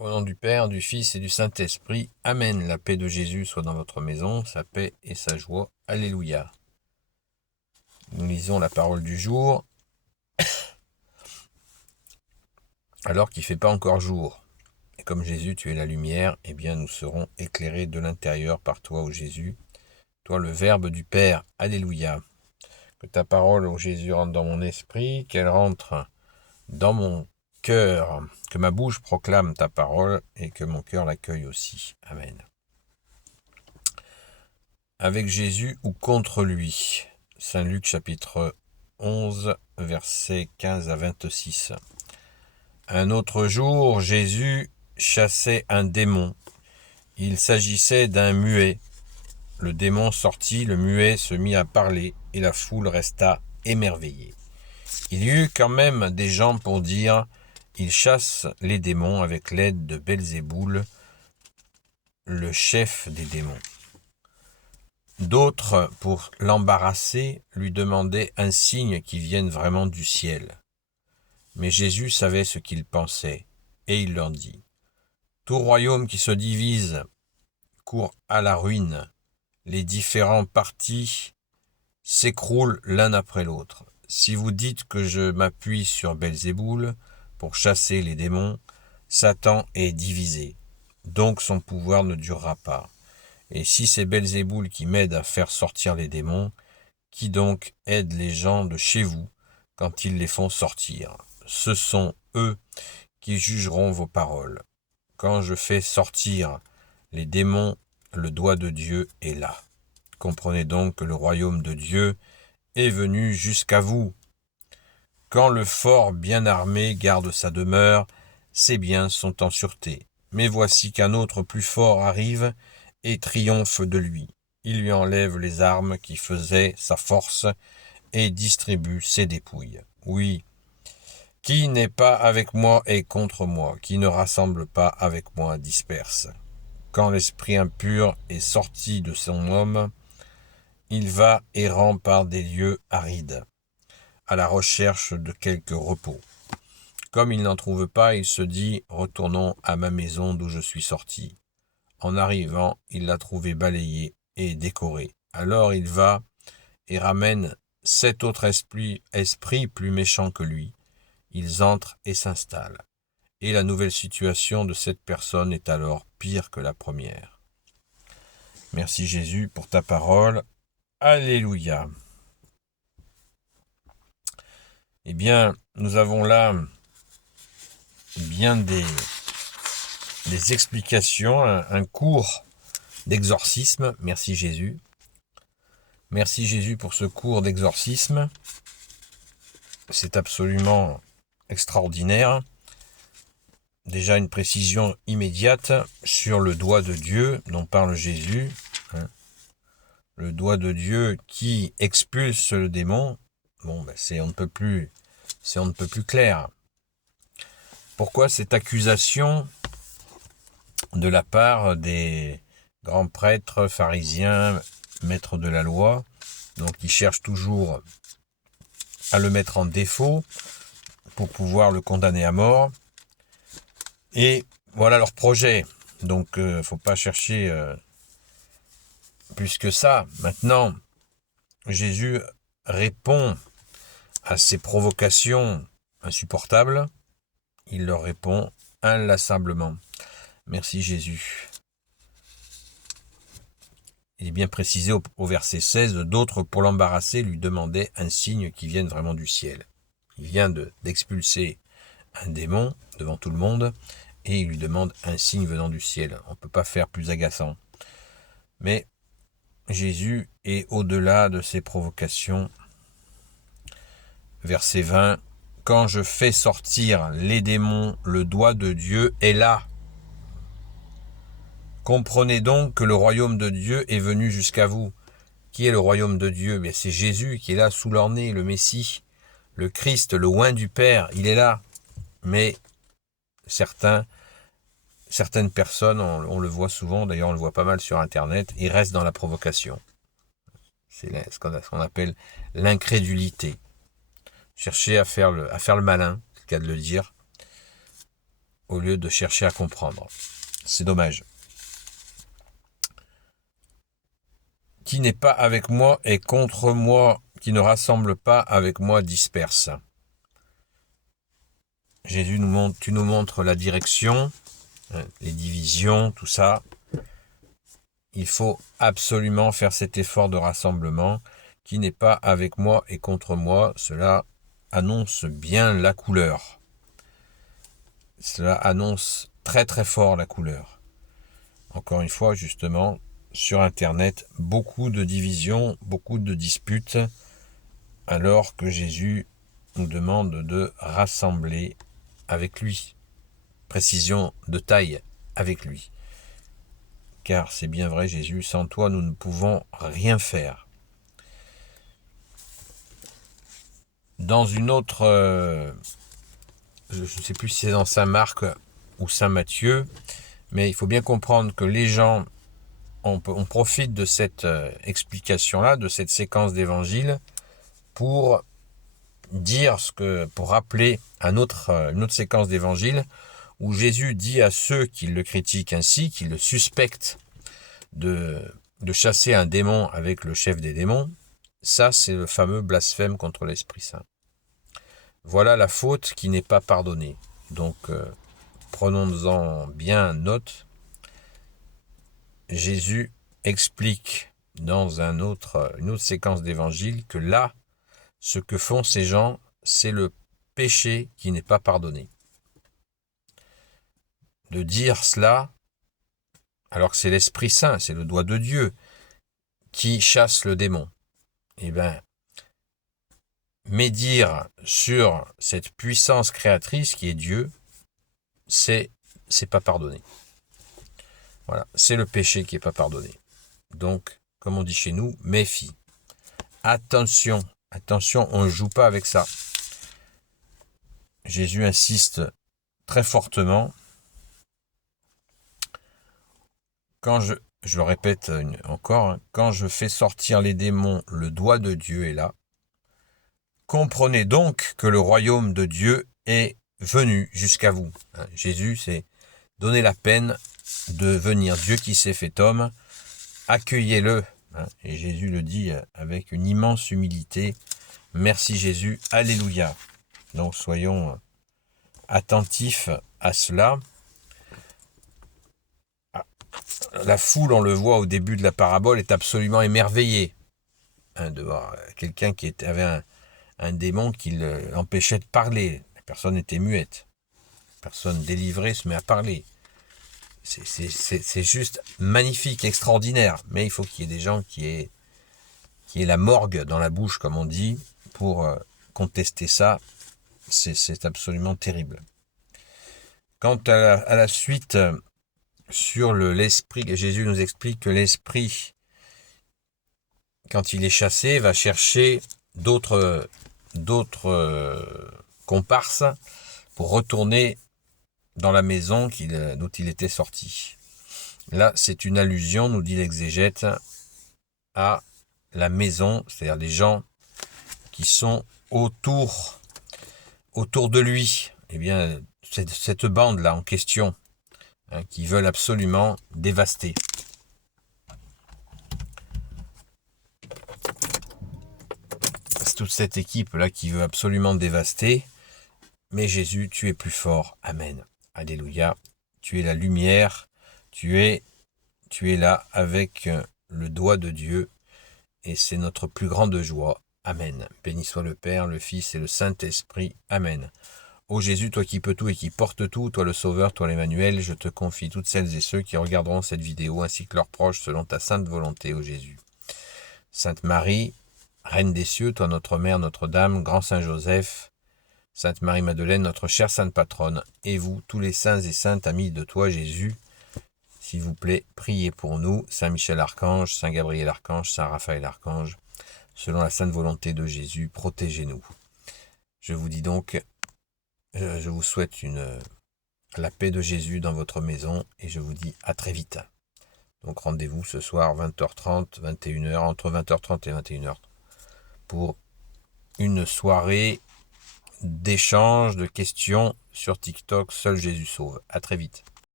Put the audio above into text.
Au nom du Père, du Fils et du Saint-Esprit. Amen. La paix de Jésus soit dans votre maison, sa paix et sa joie. Alléluia. Nous lisons la parole du jour, alors qu'il ne fait pas encore jour. Et comme Jésus, tu es la lumière, eh bien nous serons éclairés de l'intérieur par toi, ô Jésus. Toi, le Verbe du Père. Alléluia. Que ta parole, ô Jésus, rentre dans mon esprit, qu'elle rentre dans mon cœur, que ma bouche proclame ta parole et que mon cœur l'accueille aussi. Amen. Avec Jésus ou contre lui. Saint Luc chapitre 11, versets 15 à 26. Un autre jour, Jésus chassait un démon. Il s'agissait d'un muet. Le démon sortit, le muet se mit à parler et la foule resta émerveillée. Il y eut quand même des gens pour dire « Il chasse les démons avec l'aide de Belzéboul, le chef des démons ». D'autres, pour l'embarrasser, lui demandaient un signe qui vienne vraiment du ciel. Mais Jésus savait ce qu'ils pensaient, et il leur dit « Tout royaume qui se divise court à la ruine. Les différents partis s'écroulent l'un après l'autre. Si vous dites que je m'appuie sur Belzéboul pour chasser les démons, Satan est divisé, donc son pouvoir ne durera pas. Et si c'est Belzéboul qui m'aide à faire sortir les démons, qui donc aide les gens de chez vous quand ils les font sortir? Ce sont eux qui jugeront vos paroles. Quand je fais sortir les démons, le doigt de Dieu est là. Comprenez donc que le royaume de Dieu est venu jusqu'à vous. Quand le fort bien armé garde sa demeure, ses biens sont en sûreté. Mais voici qu'un autre plus fort arrive et triomphe de lui. Il lui enlève les armes qui faisaient sa force et distribue ses dépouilles. Oui, qui n'est pas avec moi est contre moi, qui ne rassemble pas avec moi disperse. Quand l'esprit impur est sorti de son homme, il va errant par des lieux arides, à la recherche de quelque repos. Comme il n'en trouve pas, il se dit « Retournons à ma maison d'où je suis sorti ». En arrivant, il l'a trouvée balayée et décorée. Alors il va et ramène 7 autres esprits plus méchants que lui. Ils entrent et s'installent. Et la nouvelle situation de cette personne est alors pire que la première. Merci Jésus pour ta parole. Alléluia. Eh bien, nous avons là bien des explications, un cours d'exorcisme. Merci Jésus. Merci Jésus pour ce cours d'exorcisme. C'est absolument extraordinaire. Déjà une précision immédiate sur le doigt de Dieu dont parle Jésus. Le doigt de Dieu qui expulse le démon. Bon, c'est on ne peut plus clair. Pourquoi cette accusation de la part des grands prêtres, pharisiens, maîtres de la loi, donc ils cherchent toujours à le mettre en défaut pour pouvoir le condamner à mort. Et voilà leur projet. Donc faut pas chercher plus que ça. Maintenant, Jésus répond à ces provocations insupportables. Il leur répond inlassablement. Merci Jésus. Il est bien précisé au verset 16, d'autres pour l'embarrasser lui demandaient un signe qui vienne vraiment du ciel. Il vient d'expulser un démon devant tout le monde et il lui demande un signe venant du ciel. On ne peut pas faire plus agaçant. Mais Jésus est au-delà de ces provocations. Verset 20, « Quand je fais sortir les démons, le doigt de Dieu est là. Comprenez donc que le royaume de Dieu est venu jusqu'à vous. » Qui est le royaume de Dieu? Bien, c'est Jésus qui est là sous leur nez, le Messie, le Christ, le oint du Père, il est là. Mais certaines personnes, on le voit souvent, d'ailleurs on le voit pas mal sur Internet, ils restent dans la provocation. C'est ce qu'on appelle l'incrédulité. Chercher à faire le malin, c'est le cas de le dire. au lieu de chercher à comprendre. C'est dommage. Qui n'est pas avec moi est contre moi, qui ne rassemble pas avec moi disperse. Jésus tu nous montres la direction, les divisions, tout ça. Il faut absolument faire cet effort de rassemblement. Qui n'est pas avec moi et contre moi, cela annonce bien la couleur. Cela annonce très très fort la couleur. Encore une fois, justement, sur Internet, beaucoup de divisions, beaucoup de disputes, alors que Jésus nous demande de rassembler avec lui. Précision de taille, avec lui. Car c'est bien vrai, Jésus, sans toi, nous ne pouvons rien faire. Dans une autre, je ne sais plus si c'est dans Saint Marc ou Saint Matthieu, mais il faut bien comprendre que les gens, on profite de cette explication-là, de cette séquence d'évangile, pour rappeler une autre séquence d'évangile, où Jésus dit à ceux qui le critiquent ainsi, qui le suspectent de chasser un démon avec le chef des démons, ça c'est le fameux blasphème contre l'Esprit Saint. Voilà la faute qui n'est pas pardonnée. Donc prenons-en bien note. Jésus explique dans une autre séquence d'évangile que là, ce que font ces gens, c'est le péché qui n'est pas pardonné. De dire cela, alors que c'est l'Esprit Saint, c'est le doigt de Dieu qui chasse le démon. Eh bien, médire sur cette puissance créatrice qui est Dieu, c'est pas pardonné. Voilà, c'est le péché qui n'est pas pardonné. Donc, comme on dit chez nous, méfie. Attention, on ne joue pas avec ça. Jésus insiste très fortement. Quand je le répète encore, quand je fais sortir les démons, le doigt de Dieu est là. Comprenez donc que le royaume de Dieu est venu jusqu'à vous. Jésus s'est donné la peine de venir. Dieu qui s'est fait homme, accueillez-le. Et Jésus le dit avec une immense humilité. Merci Jésus, alléluia. Donc soyons attentifs à cela. La foule, on le voit au début de la parabole, est absolument émerveillée de voir quelqu'un qui avait un démon qui l'empêchait de parler. La personne était muette. La personne délivrée se met à parler. C'est juste magnifique, extraordinaire. Mais il faut qu'il y ait des gens qui aient la morgue dans la bouche, comme on dit, pour contester ça. C'est absolument terrible. Quant à la suite, sur l'esprit, Jésus nous explique que l'esprit, quand il est chassé, va chercher d'autres comparses pour retourner dans la maison d'où il était sorti. Là, c'est une allusion, nous dit l'exégète, à la maison, c'est-à-dire les gens qui sont autour de lui. Eh bien, cette bande-là en question, qui veulent absolument dévaster. C'est toute cette équipe-là qui veut absolument dévaster. Mais Jésus, tu es plus fort. Amen. Alléluia. Tu es la lumière. Tu es là avec le doigt de Dieu. Et c'est notre plus grande joie. Amen. Béni soit le Père, le Fils et le Saint-Esprit. Amen. Ô Jésus, toi qui peux tout et qui portes tout, toi le Sauveur, toi l'Emmanuel, je te confie toutes celles et ceux qui regarderont cette vidéo, ainsi que leurs proches, selon ta sainte volonté, ô Jésus. Sainte Marie, Reine des cieux, toi notre Mère, Notre-Dame, Grand Saint Joseph, Sainte Marie-Madeleine, notre chère Sainte Patronne, et vous, tous les saints et saintes amis de toi, Jésus, s'il vous plaît, priez pour nous, Saint Michel Archange, Saint Gabriel Archange, Saint Raphaël Archange, selon la sainte volonté de Jésus, protégez-nous. Je vous dis donc, je vous souhaite la paix de Jésus dans votre maison et je vous dis à très vite. Donc rendez-vous ce soir 20h30, 21h, entre 20h30 et 21h pour une soirée d'échanges, de questions sur TikTok. Seul Jésus sauve. À très vite.